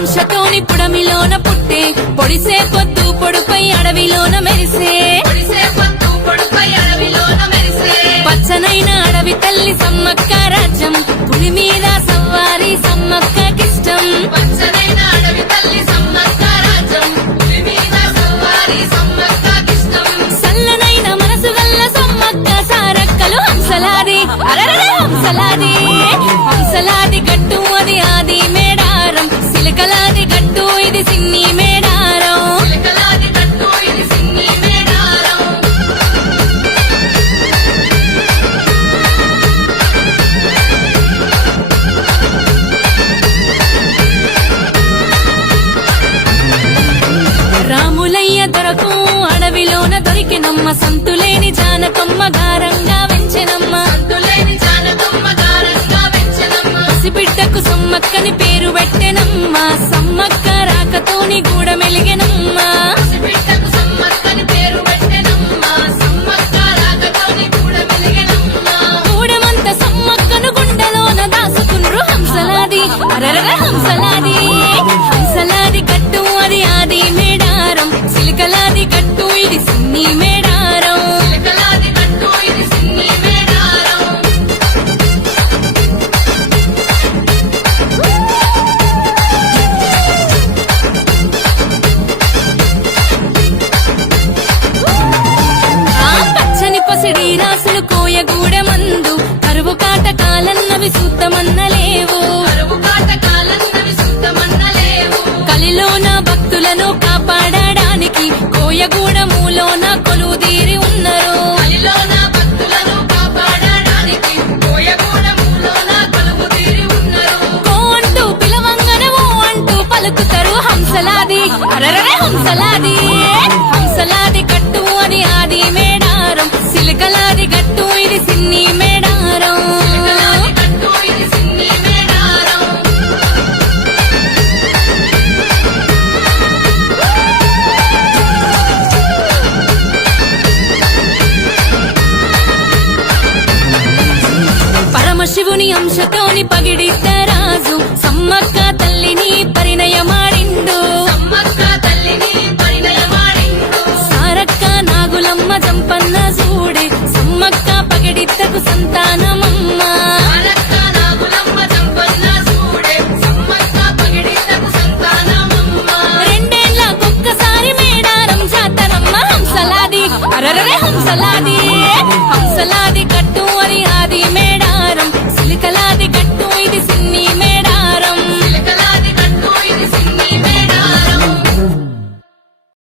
అంశతోని పుడమిలోన పుట్టే పొడిసే పొద్దు పొడుపై అడవిలోన మెరిసే పచ్చనైన అడవి తల్లి సమ్మక్క రాజ్యం పులి మీద సవ్వారి సమ్మక్కకిష్టం సల్లనైన మనసు గల్ల సమ్మక్క సారక్కలు హంసలాది అరరర హంసలాది హంసలాది గట్టు అది ఆది మేడారం సిలకలాది గట్టు ఇది సిన్ని మేడారం రాములయ్య దొరకు అడవిలోన దొరికినమ్మ సంతులేని జానకమ్మ గారంగా వెంచెనమ్మ పసిబిడ్డకు సమ్మక్కని పేరు పెట్టెనమ్మ సమ్మక్క రాకతోని గూడ మెలిగెనమ్మ గూడమంత సమ్మక్కను గుండెలోన దాసుకుండ్రు హంసలాది అరరర హంసలాది హంసలాది గట్టు అది ఆది మేడారం సిలికలాది గట్టు ఇది సిన్ని మేడారం పచ్చని పసిడి రాసులు కోయగూడమందు కరువు కాటకాలన్నవి సూత్తమన్నలేవు కలిలోన భక్తులను కాపాడడానికి కోయగూడములోన కొలువుదీరి ఉన్నారు కో అంటూ పిలవంగన ఓ అంటూ పలుకుతారు హంసలాది అరరర హంసలాది హంసలాది గట్టు అది ఆది మేడారం సిలికలాది గట్టు ఇది సిన్ని మేడారం పరమశివుని అంశతోని పగిడిద్ద రాజు సమ్మక్క